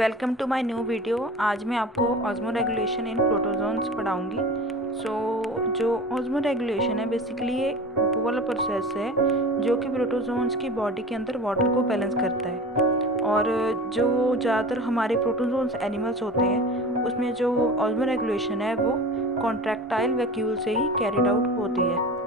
Welcome to my new video. आज मैं आपको ऑस्मो रेगुलेशन इन प्रोटोजोन्स पढ़ाऊंगी। जो ऑस्मो रेगुलेशन है बेसिकली ये वो वाला प्रोसेस है जो कि प्रोटोजोन्स की बॉडी के अंदर वाटर को बैलेंस करता है। और जो ज़्यादातर हमारे प्रोटोजोन्स एनिमल्स होते हैं उसमें जो ऑस्मो रेगुलेशन है वो कॉन्ट्रैक्टाइल वैक्यूल से ही कैरिड आउट होती है।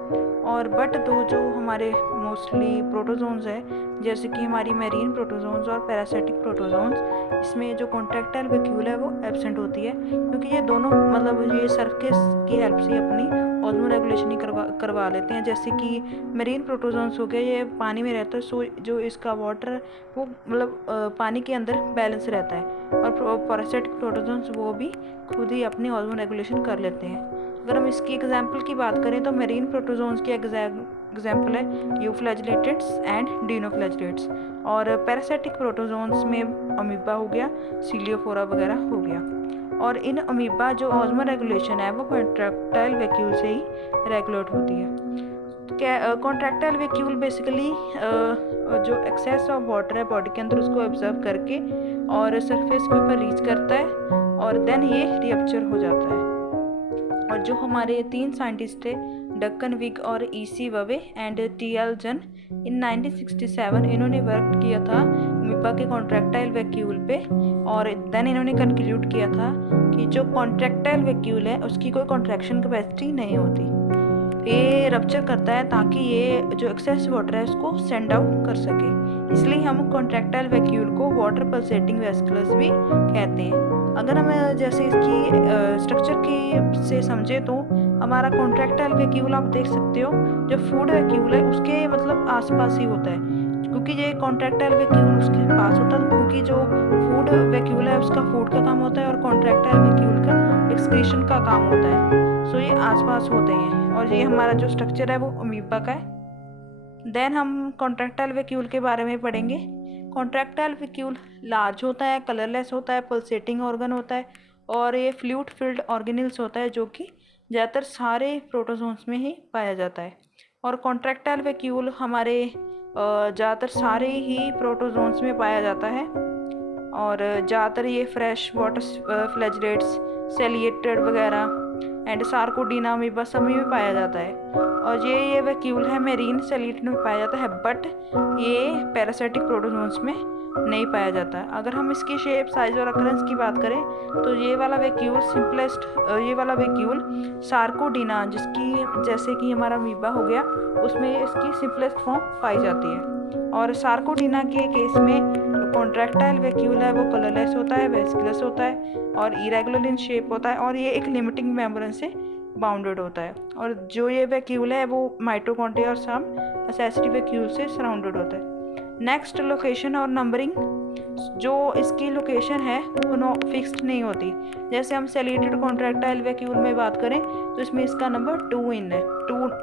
और बट दो जो हमारे मोस्टली प्रोटोजोन्स है जैसे कि हमारी मैरीन प्रोटोजोन्स और पैरासिटिक प्रोटोजोन्स, इसमें जो कॉन्ट्रैक्टाइल वैक्यूल है वो एब्सेंट होती है, क्योंकि ये दोनों मतलब ये सरफेस की हेल्प से अपनी ऑस्मो रेगुलेशन ही करवा लेते हैं। जैसे कि मैरीन प्रोटोजोन्स हो गया, ये पानी में रहता है, सो जो इसका वाटर वो मतलब पानी के अंदर बैलेंस रहता है। और पैरासिटिक प्रोटोजोन्स वो भी खुद ही अपनी ऑस्मो रेगुलेशन कर लेते हैं। अगर हम इसकी एग्जाम्पल की बात करें तो मैरीन प्रोटोजोन्स की एग्जाम्पल है यूफ्लैजिलेटेड्स एंड डिनोफ्लैजिलेट्स। और पैरासिटिक प्रोटोजोन्स में अमीबा हो गया, सीलियोफोरा वगैरह हो गया। और इन अमीबा जो ऑस्मो रेगुलेशन है वो कॉन्ट्रैक्टाइल वैक्यूल से ही रेगुलेट होती है। कॉन्ट्रैक्टाइल वैक्यूल बेसिकली जो एक्सेस ऑफ वाटर है बॉडी के अंदर उसको ऑब्जर्व करके और सरफेस के ऊपर रीच करता है और देन ये रिएप्चर हो जाता है। और जो हमारे 3 साइंटिस्ट थे डक्कन विग और ईसी ववे एंड टी.एल. जन, इन 1967 इन्होंने वर्क किया था अमीबा के कॉन्ट्रैक्टाइल वैक्यूल पे। और देन इन्होंने कंक्लूड किया था कि जो कॉन्ट्रैक्टाइल वैक्यूल है उसकी कोई कॉन्ट्रैक्शन कैपेसिटी नहीं होती, ये रप्चर करता है ताकि ये जो एक्सेस वाटर है उसको सेंड आउट कर सके। इसलिए हम कॉन्ट्रैक्टाइल वैक्यूल को वाटर पल्सेटिंग वेसिकल्स भी कहते हैं। अगर हम जैसे इसकी स्ट्रक्चर की से समझे तो हमारा कॉन्ट्रैक्टाइल वैक्यूल आप देख सकते हो, जो फूड वैक्यूल है उसके मतलब आसपास ही होता है, क्योंकि ये कॉन्ट्रैक्टाइल वैक्यूल उसके पास होता है, क्योंकि जो फूड वैक्यूल है उसका फूड का काम होता है और कॉन्ट्रैक्टाइल वैक्यूल का एक्सक्रीशन का काम होता है। सो ये आसपास होते हैं और ये हमारा जो स्ट्रक्चर है वो अमीबा का है। देन हम कॉन्ट्रैक्टाइल वैक्यूल के बारे में पढ़ेंगे। कॉन्ट्रैक्टाइल वैक्यूल लार्ज होता है, कलरलेस होता है, पल्सेटिंग ऑर्गन होता है और ये फ्लूइड फिल्ड ऑर्गेनिल्स होता है जो कि ज़्यादातर सारे प्रोटोजोन्स में ही पाया जाता है। और कॉन्ट्रैक्टाइल वैक्यूल हमारे ज़्यादातर सारे ही प्रोटोजोन्स में पाया जाता है और ज़्यादातर ये फ्रेश वाटर फ्लैजिलेट्स, सेलिएटेड वगैरह एंड सार्कोडीना अमीबा सभी में पाया जाता है। और ये वैक्यूल है मैरीन सेलिएटेड में पाया जाता है, बट ये पैरासिटिक प्रोटोजोन्स में नहीं पाया जाता है। अगर हम इसकी शेप, साइज और अकरेंस की बात करें तो ये वाला वैक्यूल सार्कोडीना, जिसकी जैसे कि हमारा अमीबा हो गया, उसमें इसकी सिंपलेस्ट फॉर्म पाई जाती है। और सार्कोडीना के केस में कॉन्ट्रैक्टाइल वैक्यूल है वो कलरलेस होता है, वेसिकुलस होता है और इरेगुलर इन शेप होता है और ये एक लिमिटिंग मेम्ब्रेन से बाउंडेड होता है। और जो ये वैक्यूल है वो माइटोकॉन्ड्रिया और सम एसेसिटी वैक्यूल से सराउंडेड होता है। नेक्स्ट, लोकेशन और नंबरिंग। जो इसकी लोकेशन है वो फिक्स्ड नहीं होती। जैसे हम सेलिएटेड कॉन्ट्रैक्टाइल वैक्यूल में बात करें तो इसमें इसका नंबर 2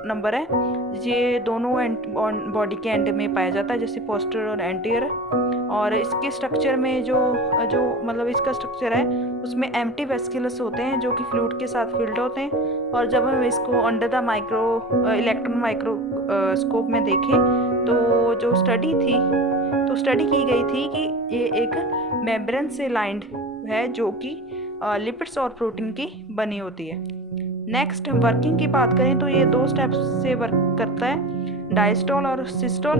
नंबर है। ये दोनों बॉडी के एंड में पाया जाता है, जैसे पोस्टर और एंटीरियर। और इसके स्ट्रक्चर में जो मतलब इसका स्ट्रक्चर है उसमें एम्प्टी वेसिकुलस होते हैं जो कि फ्लूइड के साथ फिल्ड होते हैं। और जब हम इसको अंडर द इलेक्ट्रॉन माइक्रोस्कोप में देखें तो जो स्टडी की गई थी कि ये एक मेम्ब्रेन से लाइंड है जो कि लिपिड्स और प्रोटीन की बनी होती है। नेक्स्ट, वर्किंग की बात करें तो ये 2 स्टेप्स से वर्क करता है, डायस्टोल और सिस्टोल।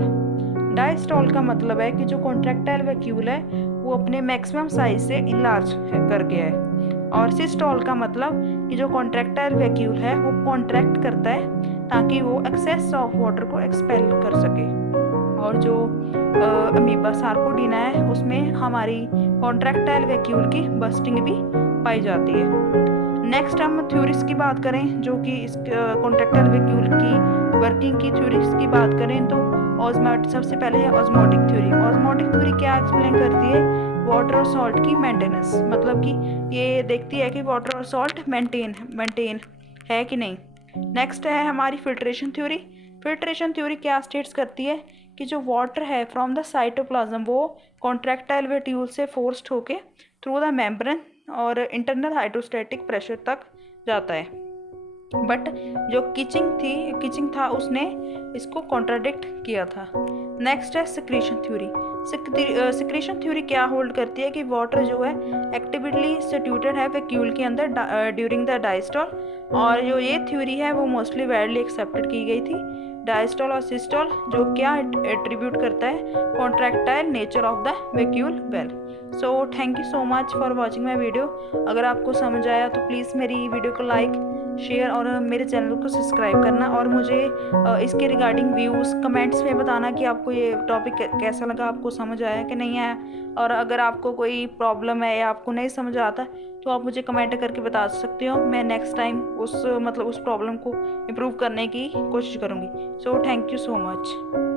डायस्टोल का मतलब है कि जो कॉन्ट्रैक्टाइल वैक्यूल है वो अपने मैक्सिमम साइज से इनलार्ज कर गया है। और सिस्टोल का मतलब कि जो कॉन्ट्रैक्टाइल वैक्यूल है वो कॉन्ट्रैक्ट करता है ताकि वो एक्सेस ऑफ वाटर को एक्सपेल कर सके। और जो अमीबा सार्कोडीना है उसमें हमारी कॉन्ट्रैक्टाइल वैक्यूल की बस्टिंग भी पाई जाती है। नेक्स्ट, हम थ्योरीज की बात करें, जो कि इस कॉन्ट्रैक्टाइल वैक्यूल की वर्किंग की थ्योरीज की बात करें तो सबसे पहले है ऑस्मोटिक थ्योरी। ऑस्मोटिक थ्योरी क्या एक्सप्लेन करती है? वाटर और सॉल्ट की मेंटेनेंस, मतलब कि ये देखती है कि वाटर और सॉल्ट मेंटेन है कि नहीं। नेक्स्ट है हमारी फिल्ट्रेशन थ्योरी। फिल्ट्रेशन थ्योरी क्या स्टेट्स करती है कि जो वाटर है फ्रॉम द साइटोप्लाज्म वो कॉन्ट्रैक्टाइल वैक्यूल से फोर्स्ड होके थ्रू द मेम्ब्रेन और इंटरनल हाइड्रोस्टैटिक प्रेशर तक जाता है। बट जो किचिंग था उसने इसको कॉन्ट्राडिक्ट किया था। नेक्स्ट है सिक्रीशन थ्योरी। सिक्रीशन थ्योरी क्या होल्ड करती है कि वाटर जो है एक्टिवली सिट्यूटेड है वैक्यूल के अंदर ड्यूरिंग द डायस्टॉल, और जो ये थ्योरी है वो मोस्टली वाइडली एक्सेप्टेड की गई थी। डायस्टॉल और सिस्टॉल जो क्या एट्रीब्यूट करता है contractile nature of the vacuole well. So thank you so much for watching my video. अगर आपको समझ आया तो प्लीज़ मेरी वीडियो को लाइक, शेयर और मेरे चैनल को सब्सक्राइब करना, और मुझे इसके रिगार्डिंग व्यूज़ कमेंट्स में बताना कि आपको ये टॉपिक कैसा लगा, आपको समझ आया कि नहीं आया। और अगर आपको कोई प्रॉब्लम है या आपको नहीं समझ आता तो आप मुझे कमेंट करके बता सकते हो। मैं नेक्स्ट टाइम उस प्रॉब्लम को इम्प्रूव करने की कोशिश करूँगी। So thank you so much.